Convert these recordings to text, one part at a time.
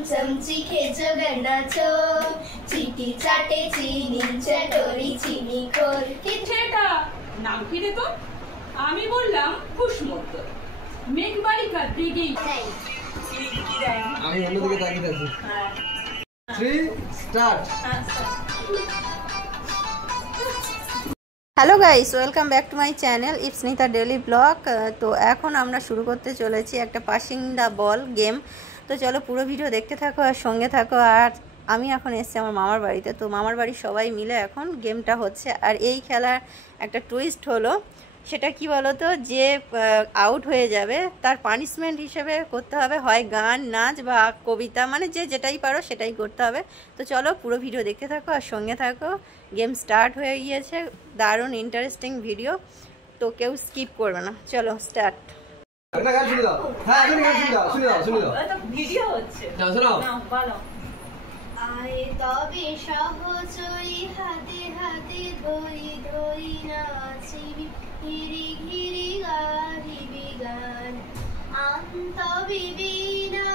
चमची खेचो गन्नाचो চিটি চাটে চিনি চটরি চিনি খোর কি ছেটা নাম কি রে তো আমি বললাম কুশমত মেঘবাড়িকা দিগি আমি অন্যদিকে তাকিয়ে আছি 3 start hello guys welcome back to my channel it's Nita daily blog. তো এখন আমরা শুরু করতে চলেছি একটা পাসিং দ্য বল গেম। তো চলো পুরো ভিডিও দেখতে থাকো আর সঙ্গে থাকো। আর আমি এখন এসেছি আমার মামার বাড়িতে, তো মামার বাড়ির সবাই মিলে এখন গেমটা হচ্ছে। আর এই খেলার একটা টুইস্ট হলো, সেটা কি বলো তো, যে আউট হয়ে যাবে তার পানিশমেন্ট হিসেবে করতে হবে হয় গান, নাচ বা কবিতা, মানে যে যেটাই পারো সেটাই করতে হবে। তো চলো পুরো ভিডিও দেখতে থাকো আর সঙ্গে থাকো। গেম স্টার্ট হয়ে গিয়েছে, দারুণ ইন্টারেস্টিং ভিডিও, তো কেউ স্কিপ করবে না। চলো স্টার্ট। একটা গান শুনে দাও। হ্যাঁ তুমি গান শুনে দাও। এটা ভিডিও হচ্ছে যাও শোনাও। না বলো। আয় তবে সহচরী হাতে হাতে ধরি ধরি নাচিবি ঘিরি ঘিরি গাহিবি গান আন্ত বিবিনা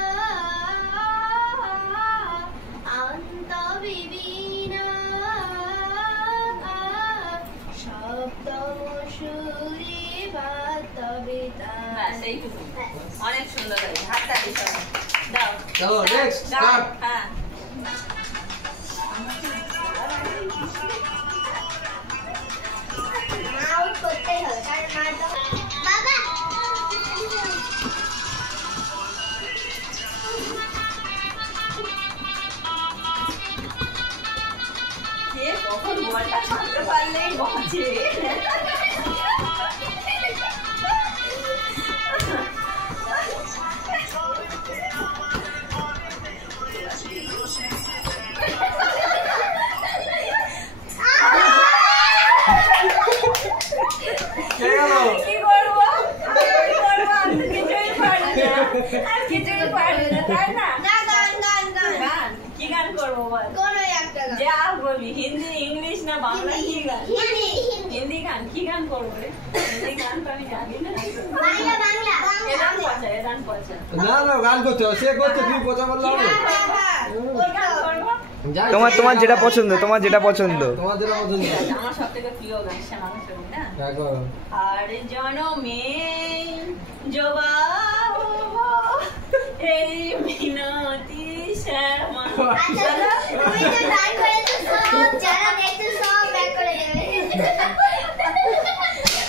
সপ্তম সুরে বাতবে ব্যাস এইটুকু। অনেক সুন্দর লাগে, হাতটা দিতে হবে। দাও চলো নেক্সট স্টার্ট। হ্যাঁ আউট করতেই হবে কারণ বাবা কে কখন বলটা ছাড়তে পারলেই বাঁচে। কিছুই পারবে না, তাই না? গান কি গান করবো বল? যা বলি, হিন্দি, ইংলিশ না বাংলা? কি গান? হিন্দি গান। কি গান করবো রে? হিন্দি গান তো আমি জানি না। এ গান পচা। না গান করছো, সে করছে, তুমি পচা বললে হবে। তোমার যেটা পছন্দ, তোমার যেটা পছন্দ। আমার সবথেকে প্রিয় গান শ্যামা শুনি না। আর জনমে জবাব এই মিনতি শ্যামা।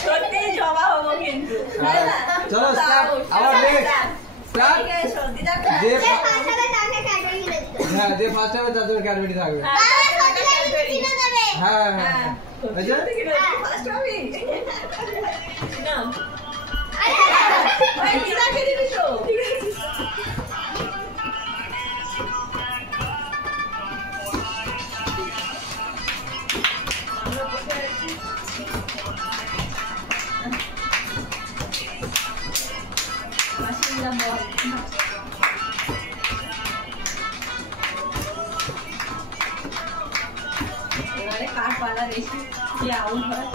সত্যি জবাব হবো কিন্তু। চলো স্টার্ট। আবার নেক্সট স্টার্ট। হ্যাঁ যে ফার্স্ট টাইমে তাদের ক্যাডবেরি থাকবে। হ্যাঁ হ্যাঁ আচ্ছা ফার্স্ট হবে না। আরে কি রাখে দিবি তো? এবারে কার পালা দেখি কি আউট হয়।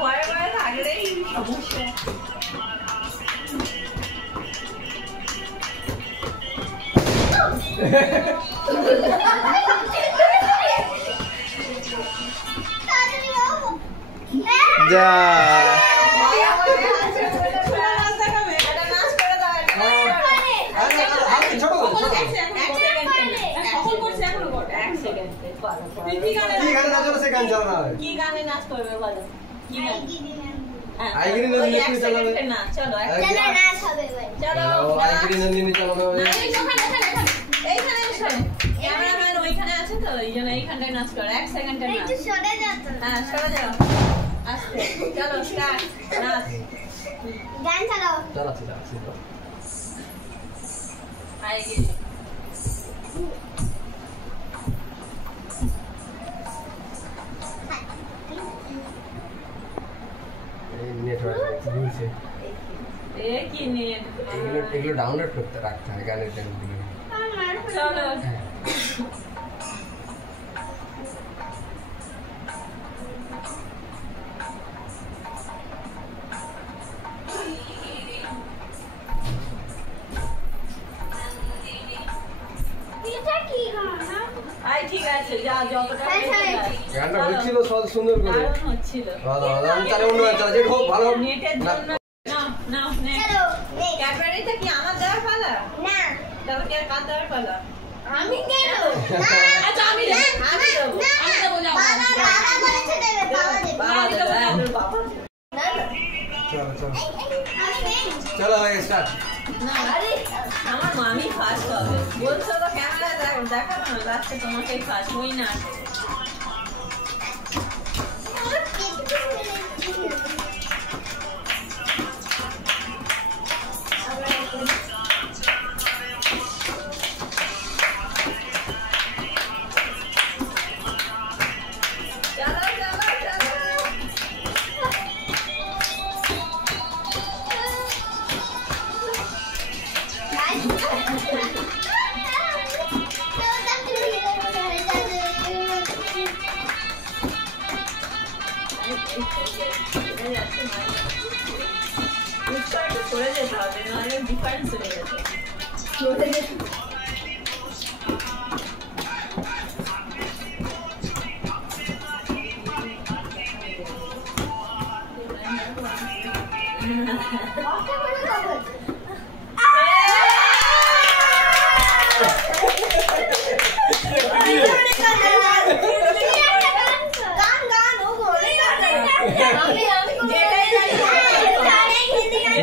ভয়ে ভয়ে থাকলেই সমস্যা। যা কি গানে নাচ করবে বলো? কি গান? আইগিরি নন্দিনী চালাবে না চলো নাচ হবে ভাই চলো আইগিরি নন্দিনী চালাবে। এইখানে এসো, ক্যামেরাম্যান ওইখানে আছে তো, এই জন্য এইখানটায় নাচ করো। 1 সেকেন্ডের নাচ। একটু সরে যাও তো। হ্যাঁ সরে যাও, আস্তে। চলো স্টার্ট নাচ। গান চালাও। চালাচ্ছি আইগিরি এই নেটওয়ার্ক বুঝছে। কি নেট? এগুলো ডাউনলোড করতে রাখতে হয় গানের জন্য। চলো আছে, যা যতটা গানটা হচ্ছিল সব সুন্দর করে হচ্ছিল। ভালো ভালো আমি তাহলে অন্য চালা যে হোক ভালো নেটের জন্য না চলো ক্যাডবেরিটা কি আমার দেওয়ার পালা? না তবে কি আর কার দেওয়ার পালা? আমি কেন আচ্ছা আমি দেবো বাবা বলেছে দেবে বাবা দেবে বাবা না চলো চলো আমি নেই চলো স্টার্ট না আরে আমার মামি ফার্স্ট হবে বলছো তো ক্যামেরা দেখানো না লাস্টে তোমাকেই ফার্স্ট হই না চলে যেতে হবে নাহলে ডিফারেন্স হয়ে যাবে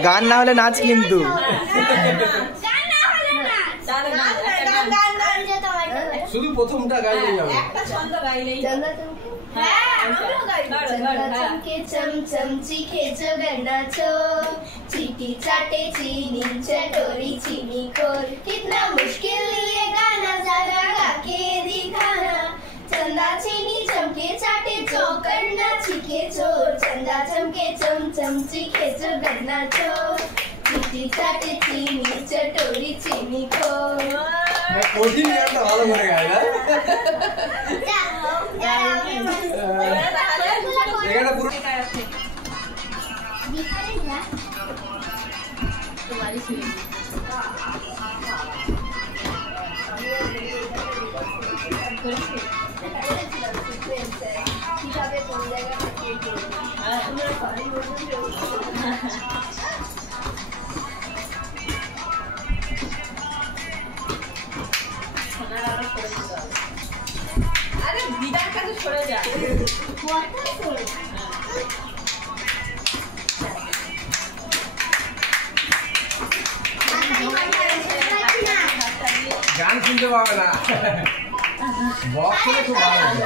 গান না হলে নাচ কিন্তু শুধু প্রথমটা গাইলেই হবে একটা ছন্দ গাইলেই चमके चमचम चीखे जगन्नाथो चीटी चाटे चीनी चटोरी चीनी खोर कितना मुश्किल ये गाना जरा गा के दिखाना चंदा चीनी चमके चाटे चौकन्ना चीखे चोर चंदा चमके चमचम चीखे जगन्नाथो चीटी चाटे चीनी चटोरी चीनी खोर কঠিন গানটা ভালো করে গায় না এখানে পুরো तुम्हारी सुनी अरे दीदार का तो छोड़ जा গান শুনতে পাবে না বক্স হলে খুব ভালো হবে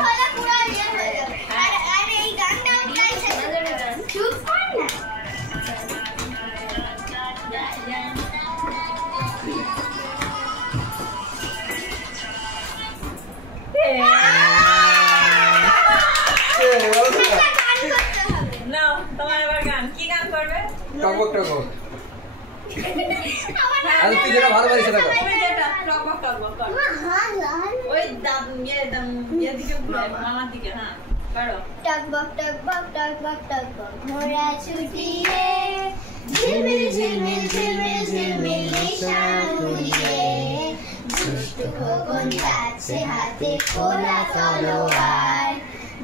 না তোমার এবার গান কি গান করবে টকবক টকবক আরে তুই যেটা ভালো পারিস সেটা কর তুমি যেটা টকবক টকবক কর ওই দাম ইয়ে দিকে ঘুরায় মামার দিকে হ্যাঁ করো टकबक टकबक टकबक टकबक मोरा छुटिए झिलमिल झिलमिल झिलमिल झिलमिल निशान उड़िए दुष्ट खगोन কাছে হাতে খোলা তলোয়ার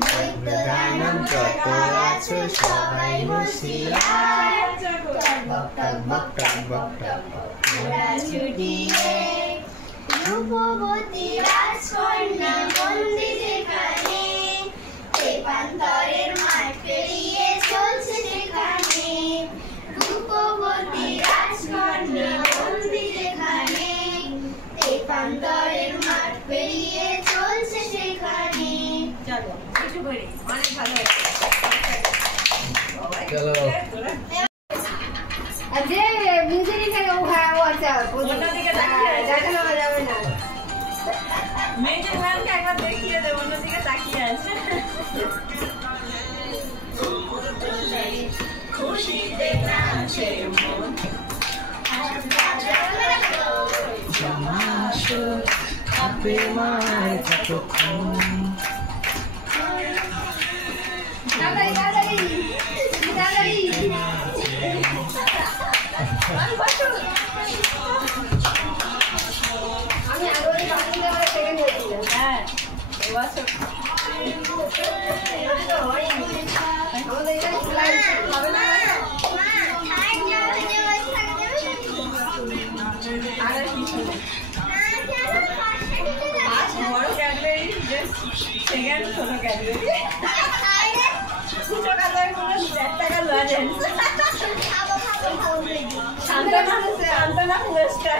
দৈত্য দানব যত আছো সবাই হুঁশিয়ার টকবক টকবক টকবক টকবক মোরা ছুটিয়ে রূপবতী রাজকন্যা বন্দি যেখানে প্রান্তরের মাঠ পেরিয়ে চলছে যেখানে রূপবতী রাজকন্যা বন্দি যেখানে প্রান্তরের মাঠ পেরিয়ে চলছে সেখানে চলো কিছু করি অনেক ভালো চলো আজকে মিউজিক থেকে ও আচ্ছা অন্যদিকে তাকিয়ে আছে। দেখানো যাবে না মেজর ম্যানকে একবার দেখিয়ে দেবো অন্যদিকে তাকিয়ে আছে খুশিতে নাচে মন আমি আগে সেকেন্ড হয়েছিল হ্যাঁ এবার কেন শোনো কেন দুটো কালার করে 1 টাকা লজেন্স শান্তনা পুরস্কার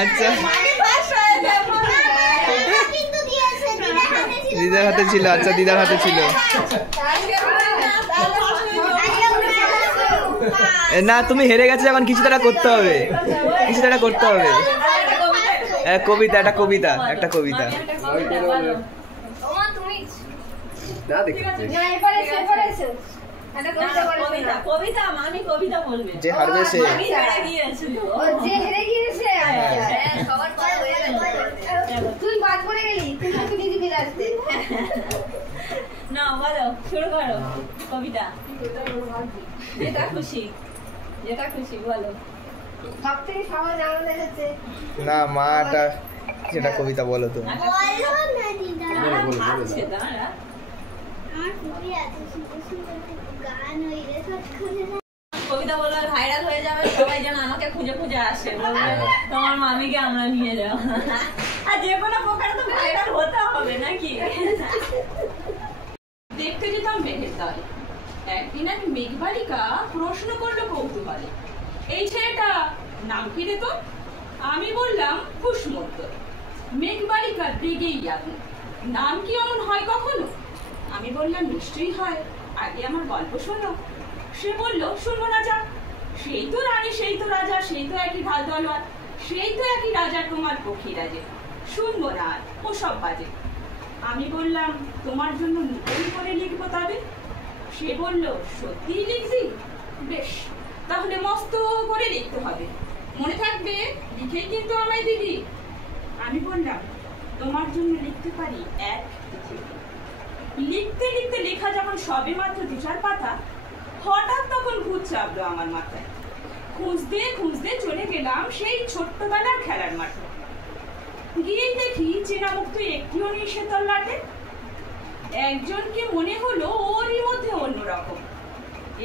আচ্ছা দিদার হাতে ছিল। আচ্ছা দিদার হাতে ছিল না, তুমি হেরে গেছো এখন কিছু একটা করতে হবে, কিছু একটা করতে হবে। কবিতা, একটা কবিতা, একটা কবিতা। না দেখতে কবিতা মামি কবিতা বলবে, যে হারবে সে। যে হেরে গিয়েছে সবার পরে হয়ে গেছে, তুই বাদ পড়ে গেলি, তুই নিজে ফিরে আসতে। না বলো, শুরু করো কবিতা। যেটা খুশি, যেটা খুশি বলো। সব থেকে সহজ আমাদের হচ্ছে না মাটা যেটা কবিতা বলো তুমি। বলো না দিদা, আছে দাঁড়া, আমার খুবই আছে সুন্দর সুন্দর গান হইলে সব খুঁজে কবিতা বললে ভাইরাল হয়ে যাবে, সবাই যেন আমাকে খুঁজে খুঁজে আসে, বলবে তোমার মামিকে আমরা নিয়ে যাও। আর যে কোনো প্রকারে তো ভাইরাল হতে হবে নাকি। দেখতে যেতাম মেঘের দলে, একদিন এক মেঘবালিকা প্রশ্ন করলো কৌতূহলে, এই ছেলেটা নাম কি রে তোর? আমি বললাম কুসমন্তর। মেঘবালিকা রেগেই যাবে, নাম কি অমন হয় কখনো? আমি বললাম নিশ্চয়ই হয়, আগে আমার গল্প শোনো। সে বলল শুনবো না যা, সেই তো রানী, সেই তো রাজা, সেই তো একই ঢাল তলোয়ার, সেই তো একই রাজা তোমার পক্ষী রাজে, শুনবো না আর ও সব বাজে। আমি বললাম তোমার জন্য নতুন করে লিখবো তবে। সে বলল সত্যিই লিখবি? বেশ, তাহলে মস্ত করে লিখতে হবে, মনে থাকবে লিখেই কিন্তু আমায় দিবি। আমি বললাম তোমার জন্য লিখতে পারি এক পৃথিবী। লিখতে লিখতে লেখা যখন সবে মাত্র 2-4 পাতা, হঠাৎ তখন ভূত চাপলো আমার মাথায়। খুঁজতে খুঁজতে চলে গেলাম সেই ছোট্টবেলার খেলার মাঠে। গিয়েই দেখি চেনা মুখ তো একটিও নেই সে তল্লাটে। একজনকে মনে হলো ওরই মধ্যে অন্যরকম।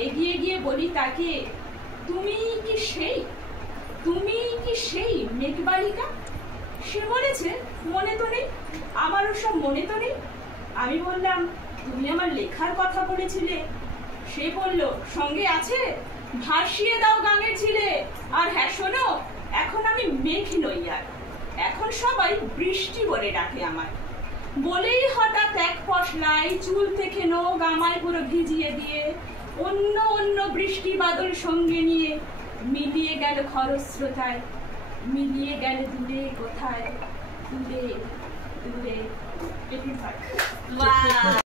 এগিয়ে গিয়ে বলি তাকে, তুমি কি সেই, তুমি কি সেই মেঘবালিকা? সে বলেছে মনে তো নেই, আমারও সব মনে তো নেই। আমি বললাম তুমি আমার লেখার কথা বলেছিলে। সে বলল সঙ্গে আছে, ভাসিয়ে দাও গাঙের ছিলে। আর হ্যাঁ শোনো, এখন আমি মেঘ নই আর, এখন সবাই বৃষ্টি বলে ডাকে আমার। বলেই হঠাৎ এক পশলাই চুল থেকে নখ আমায় পুরো ভিজিয়ে দিয়ে অন্য অন্য বৃষ্টি বাদল সঙ্গে নিয়ে মিলিয়ে গেল খরস্রোতায়, মিলিয়ে গেল দূরে কোথায়, দূরে দূরে।